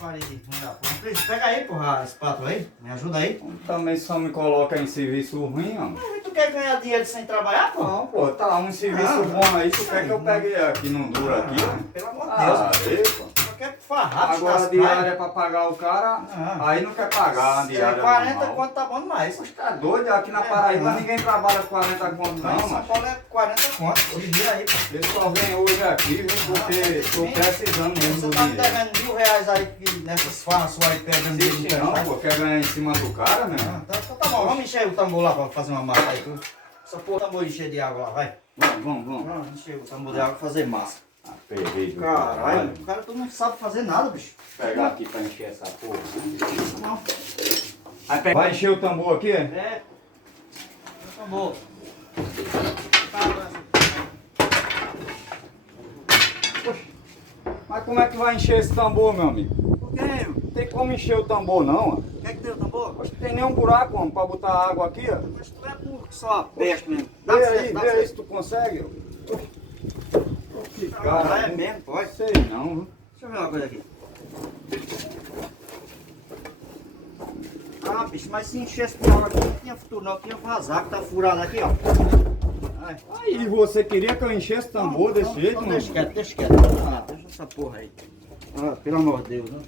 parede ruim da porra. Cris, pega aí, porra, a espátula aí. Me ajuda aí. Também só me coloca em serviço ruim, ó. Mas tu quer ganhar dinheiro sem trabalhar, pô? Não, pô, tá um serviço bom aí, tu quer que eu pegue aqui, não dura aqui, ó? Pelo amor de Deus, Ah, cara. aí, pô. Só quer farrar, Agora a diária é pra pagar o cara, aí não quer pagar a diária 40 normal. conto tá bom demais. Poxa, tá doido? Aqui na Paraíba ninguém trabalha 40 conto não, São mano. Paulo é 40 conto. Se vira aí, pô. Ele só vem hoje aqui, viu, porque tô precisando mesmo Você do tá me dinheiro. devendo R$ 1.000 aí que nessas farras suas aí pegando dinheiro. Existe não, pô, quer ganhar em cima do cara, meu? Então tá bom, vamos encher o tambor lá pra fazer uma massa aí. Só pôr o tambor encher de água lá, vai. Vamos. Encher o tambor de água pra fazer massa. Aperrei do Caralho, o cara tu não sabe fazer nada, bicho. Vou pegar aqui pra encher essa porra. Não. Vai encher o tambor aqui? É. O tambor. Mas como é que vai encher esse tambor, meu amigo? Por quê? Não tem como encher o tambor não, ó. Quer que tem o tambor? Poxa, não tem nenhum buraco, homem, pra botar água aqui, ó. Mas tu é burro que só peste mesmo. Vê aí se tu consegue. Que Cara, cara, é mesmo, pode. sei não, viu? Deixa eu ver uma coisa aqui. Ah, bicho, mas se enchesse de água aqui, não tinha futuro não, tinha vazar que tá furado aqui, ó. Ai. Aí você queria que eu enchesse o tambor desse jeito, Então mano? deixa quieto. Ah, deixa essa porra aí. Ah, pelo amor de Deus, né?